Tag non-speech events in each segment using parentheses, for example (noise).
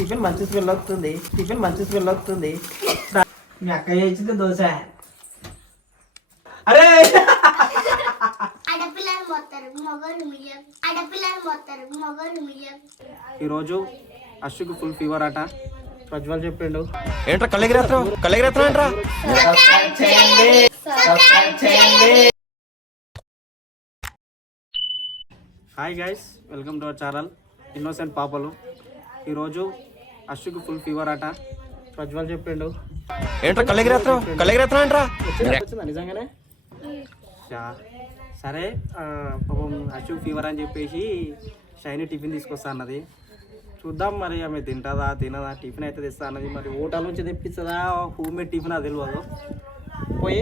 Tiffin మంచి smell వస్తుంది. Tiffin మంచి స్మెల్ వస్తుంది. మీ అక్క చేసింది దోశ. అరే! ఈరోజు అశ్వకు ఫుల్ ఫీవర్ అట. ప్రజ్వల్ చెప్పిండు. ఏంట్రా కళ్ళెగిరేత్రం కళ్ళెగిరేత్రం ఏంట్రా? Hi guys welcome to our channel innocent పాపలు ఈరోజు అశ్వకు ఫుల్ ఫీవర్ అట ప్రజ్వల్ చెప్పిండు. ఏంట్రా కళ్ళెగిరేత్రం కళ్ళెగిరేత్రం ఏంట్రా? వచ్చిందా నిజంగానే. సరే పాపం అశు ఫీవర్ అని చెప్పేసి షైనీ టిఫిన్ తీసుకొస్తా అన్నది. చూద్దాం మరి ఆమె తింటుందా తినదా టిఫిన్ అయితే తెస్తా అన్నది. మరి హోటల్ నుంచి తెప్పిస్తుందా హోమ్ మేడ్ టిఫిన్ అది తెలియదు పోయి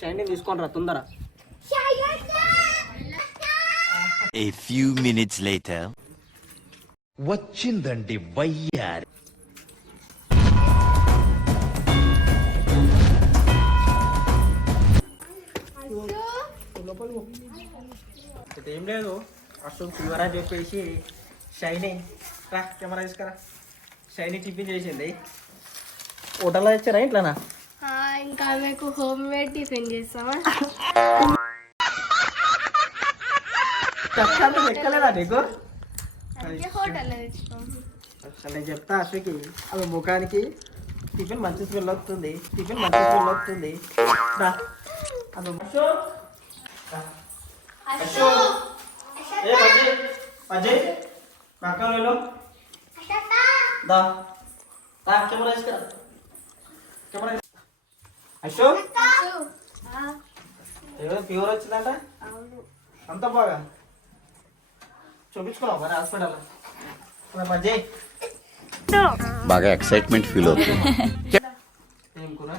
షైనీ తీసుకొని రా తొందర. A few minutes later. వచ్చిందండి వయ్యారి. అయితే ఏం లేదు. అశోక్ ఫీవర్ అని చెప్పేసి షైనీ రా కెమెరా తీసుకురా. షైనీ టిఫిన్ చేసింది. హోటల్లో తెచ్చారా ఇంట్లోనా? ఇంకా మీకు హోమ్ మేడ్ టిఫిన్ చేస్తామా ఎక్కలేదా నీకు? హోటల్లో అసలు నేను చెప్తా అశ్వకి అవి ముఖానికి టిఫిన్ మంచి స్మెల్ వస్తుంది. టిఫిన్ మంచి స్మెల్ వస్తుంది. అది. అశోక్. ఏ అజయ్ అజయ్ పక్క వెళ్ళు దా. రా కెమెరా తీసుకురా. కెమెరా తీసు- అశోక్. ఏదో ఫీవర్ వచ్చిందంట? అంత బాగా? చూపించుకున్నావు మరి హాస్పిటల్. అజయ్ బాగా ఎక్సైట్మెంట్ ఫీల్ అవుతుంది. ఏం కూర?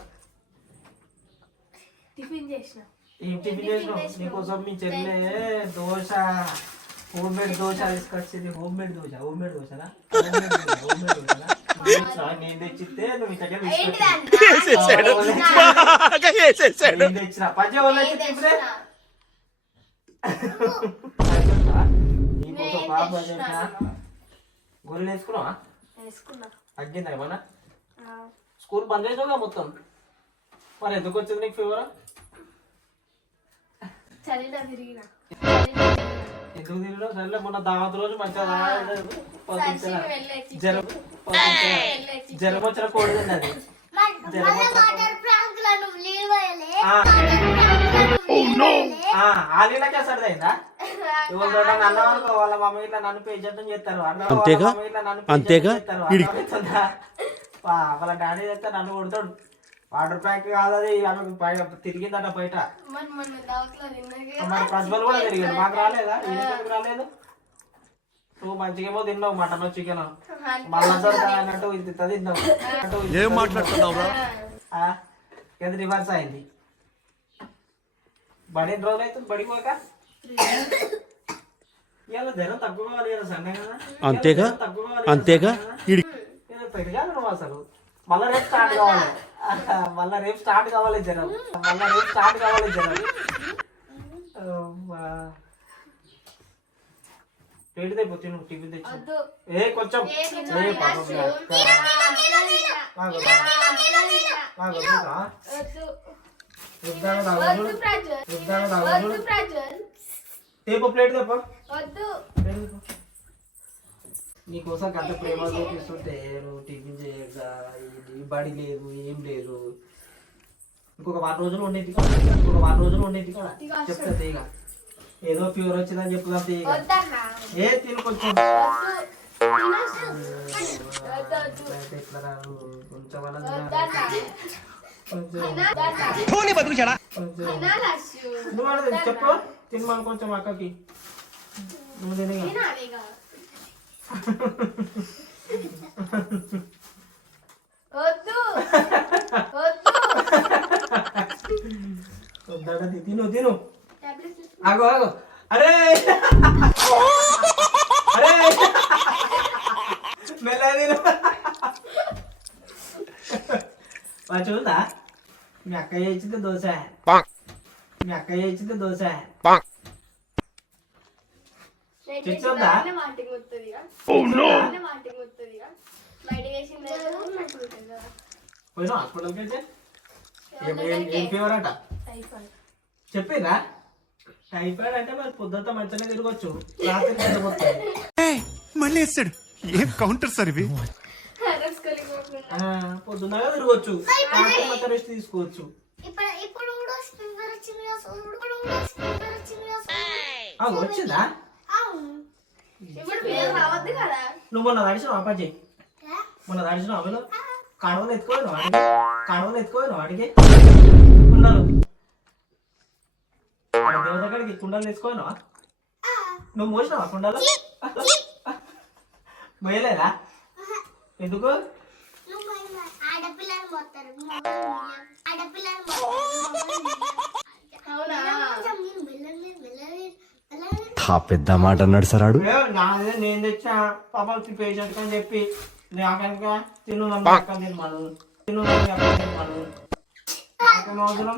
టిఫిన్ చేసిన. ఏం టిఫిన్ చేసినావు నీకోసం మీ చెల్లె దోశ హోమ్ మేడ్ దోశ తీసుకొచ్చింది. Home made dosa home made దోశనా? Home made దోశనా? (laughs) నేను తెచ్చితే నువ్వు ఇక్కడ (laughs) నేను తెచ్చిన. పచ్చే వాళ్ళు వచ్చి టిఫినే నీకోసం పాప చేసిన. గొర్రెలు వేసుకున్నావా? వేసుకున్నా. తగ్గిందా ఏమన్నా? స్కూల్ బంద్ చేసావుగా మొత్తం? మరి ఎందుకు వచ్చింది నీకు ఫీవర్ చలిలో తిరిగిన. ఎందుకు తిరిగినావు? సరేలే మొన్న దావత్ రోజు మంచిగా జ్వరం వచ్చిన కోడి తిన్నది ఆలీలకే సరిదైందా అంతేగా? (laughs) వా, వాళ్ళ డాడీ చేస్తే నన్ను కొడతాడు. వాటర్ ప్యాక్ కాదు అది ఆమెకు బయట తిరిగిందట బయట. మన మన దావట్లో తిన్నగే మరి ప్రజ్వల్ కూడా తిరిగాడు. మాకు రాలేదా? ఎందుకు రాలేదు? నువ్వు మంచిగా తిన్నావు మటన్ చికెన్ మళ్ళా అన్నట్టు ఇది తిన్నావు. ఏం మాట్లాడుతున్నావు ఆ, ఇది రివర్స్ అయింది? బడి ఎన్ని రోజులు అవుతుంది బడి పోక ఇవాళ ధనం తక్కువ కావాలి కదా సండే కదా. అంతేగా? అంతేగా? అసలు. మళ్ళా రేపు స్టార్ట్ కావాలి. మళ్ళా రేపు స్టార్ట్ కావాలి జనం మళ్ళా రేపు స్టార్ట్ కావాలి జనం. ఏంటి తెప్పు తిను టిఫిన్ తెచ్చు ఏ కొంచెం ఏ పాపం ప్లేట్ తెప్ప నీకోసం గంట ప్రేమ చూపిస్తుంటే టిఫిన్ చేయక బడి లేదు ఏం లేదు. ఇంకొక వారం రోజులు ఉండేది కదా ఇంకొక వారం రోజులు ఉండేది కదా చెప్తుంది ఇక ఏదో ఫీవర్ వచ్చిందని చెప్పుదాం ఇక ఏ తిను కొంచెం. చెప్పు. తినమని కొంచెం అక్కకి. నువ్వు తినగా. వద్దు. వద్దు. తిను తిను ఆగో ఆగో. అరే! అరే! మెల్ల తిను. ఉందా మీ అక్క చేసింది దోశ. మీ అక్క చేసింది దోశ. బయట పోయినా హాస్పిటల్కి ఏం- ఫీవర్ అంట? చెప్పిరా? టైఫాయిడ్ అంటే మరి పొద్దుంతా మంచిగానే తిరగచ్చు. రాత్రి. మళ్ళీ వేస్తాడు. ఏం కౌంటర్ సార్ ఇవి? పొద్దున్నగా తిరగచ్చు. రాత్రి రెస్ట్ తీసుకోవచ్చు. వచ్చింది? నువ్వు మొన్న నడిచిన అప్పాజీ? మొన్న నడిచిన అవిలో కడవలు ఎత్తుకోను వాటికి కడవలు ఎత్తుకోను వాటికి కుండలు. దేవత కాడికి కుండలు తెచ్చుకోను ఆ, నువ్వు మోసినావా కుండలు? మోయలేదా? ఎందుకు? నువ్వు పోయినా. ఆ పెద్ద మాట అన్నాడు సార్ ఆడు నేను తెచ్చా? పేషెంట్ అని చెప్పి తిను అవసరం.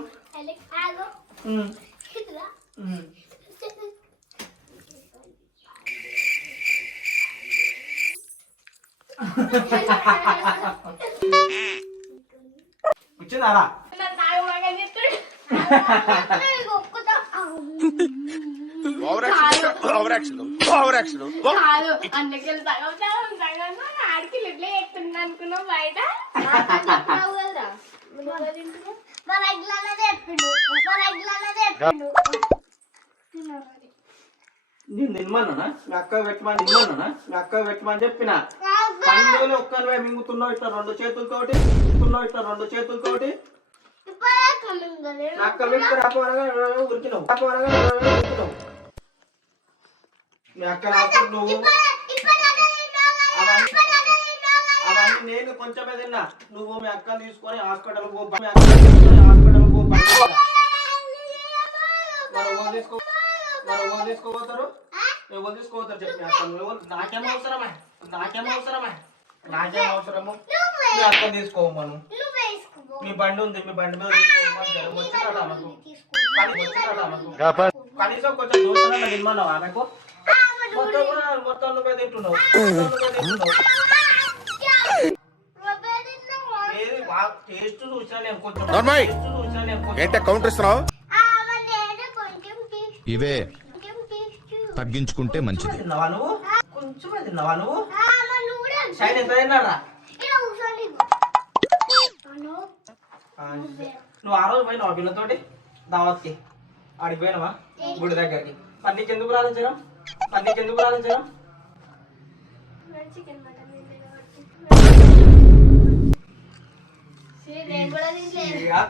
వచ్చిందారా (laughs) (laughs) కాదు అందుకెళ్ళి సగం సగం సగం ఆడికి లిప్లే ఎక్కుతుంది అనుకున్నావు బయట. నేను మీ అక్క పెట్టమని తినమన్నా మీ అక్క పెట్టమని చెప్పిన? పండుగలు ఒక్కరివే మింగుతున్నావు ఇట్లా రెండు చేతులతోటి మింగుతున్నావు ఇట్లా రెండు చేతులతోటి అక్క పెట్టి రాపోరగా ఉరికినావు రాపోరగా ఉరికినావు మీ అక్క నాకు నువ్వు అవన్నీ అవన్నీ నేను కొంచెమే తిన్నా నువ్వు మీ అక్క తీసుకొని హాస్పిటల్ పో మీ అక్క తీసుకొని హాస్పిటల్ పో మరి ఎవరు తీసుకో మరి ఎవరు తీసుకోపోతారు ఎవరు తీసుకోపోతారు చెప్పి అక్క నువ్వు నాకేం అవసరమా నాకేం అవసరమా నాకేం అవసరము మీ అక్క తీసుకోమను మీ బండి ఉంది మీ బండి మీద తీసుకోమని జ్వరం వచ్చినట్టు అనకు కానీ వచ్చినట్టు అనకు కనీసం కొంచెం దూరం తిమ్మన్నావా ఆమెకు మొత్తం కూడా మొత్తం నువ్వే? తింటున్నావు టేస్ట్ చూసినా నేను కొంచెం ఏంటే కౌంటర్ ఇస్తున్నావు కొంచెం ఇవే తగ్గించుకుంటే మంచిది నువ్వు ఆ, రోజు పోయినావా పిల్లతోటి? దావత్కి? ఆడికి పోయినావా? గుడి దగ్గరికి. మరి నీకు ఎందుకు రాలేదు జ్వరం మరి నీకు ఎందుకు రాలేదు జ్వరం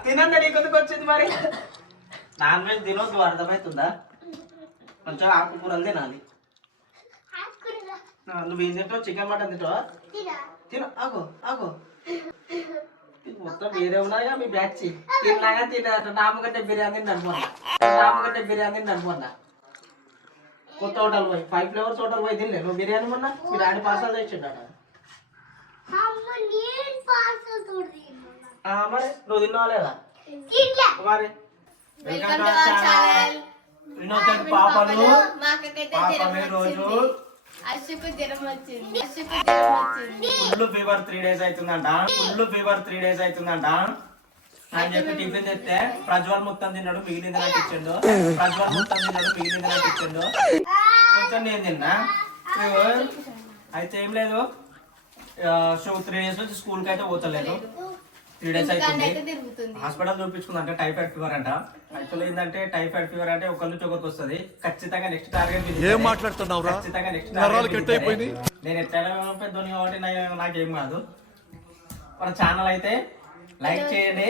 తినండి వచ్చింది మరి? నాన్ వెజ్ తినొద్దు అర్థమవుతుందా కొంచెం ఆకుకూరలు తినాలి. నువ్వేం తింటావు? చికెన్ మటన్ తింటావా? తిన. ఆగో ఆగో. మొత్తం వేరే ఉన్నాయా మీ బ్యాచ్? తిన్నాగా తిన నామగడ్డ బిర్యానీ తిన్నాను మొన్న. నామగడ్డ బిర్యానీ తిన్నాను మొన్న. కొత్త హోటల్ పోయి ఫైవ్ ఫ్లేవర్స్ హోటల్ పోయి తినలే. నువ్వు బిర్యానీ మొన్న మీ డాడీ పార్సల్ తెచ్చిండట మరి నువ్వు తిన్నావా లేదా? మరి? Welcome to our channel Vinod పాపలు మాకైతే పాప జ్వరం ఈ రోజు ఫుల్ ఫీవర్ త్రీ డేస్ అవుతుందంట. ఫుల్ ఫీవర్ త్రీ డేస్ అవుతుందంట. అని చెప్పి టిఫిన్ తెస్తే ప్రజ్వల్ మొత్తం తిన్నాడు మిగిలింది నాకు ఇచ్చిండు. ప్రజ్వల్ మొత్తం తిన్నాడు మిగిలింది నాకు ఇచ్చిండు. కొంచెం నేను తిన్నా. అయితే ఏం లేదు. షో త్రీ డేస్ నుంచి స్కూల్కి అయితే పోతలేదు. త్రీ డేస్ అవుతుంది తిరుగుతుంది. హాస్పిటల్ చూపించుకుంది అంటే టైఫాయిడ్ ఫీవర్ అంట. యాక్చువల్ ఏంటంటే టైఫాయిడ్ ఫీవర్ అంటే ఒకరి నుంచి ఒకరికి వస్తుంది. ఖచ్చితంగా నెక్స్ట్ టార్గెట్ ఏం ఖచ్చితంగా నెక్స్ట్ అయిపోయింది. నేను ఎట్లా పెద్దోని కాబట్టి నాకేం కాదు. మన ఛానల్ అయితే లైక్ చేయండి.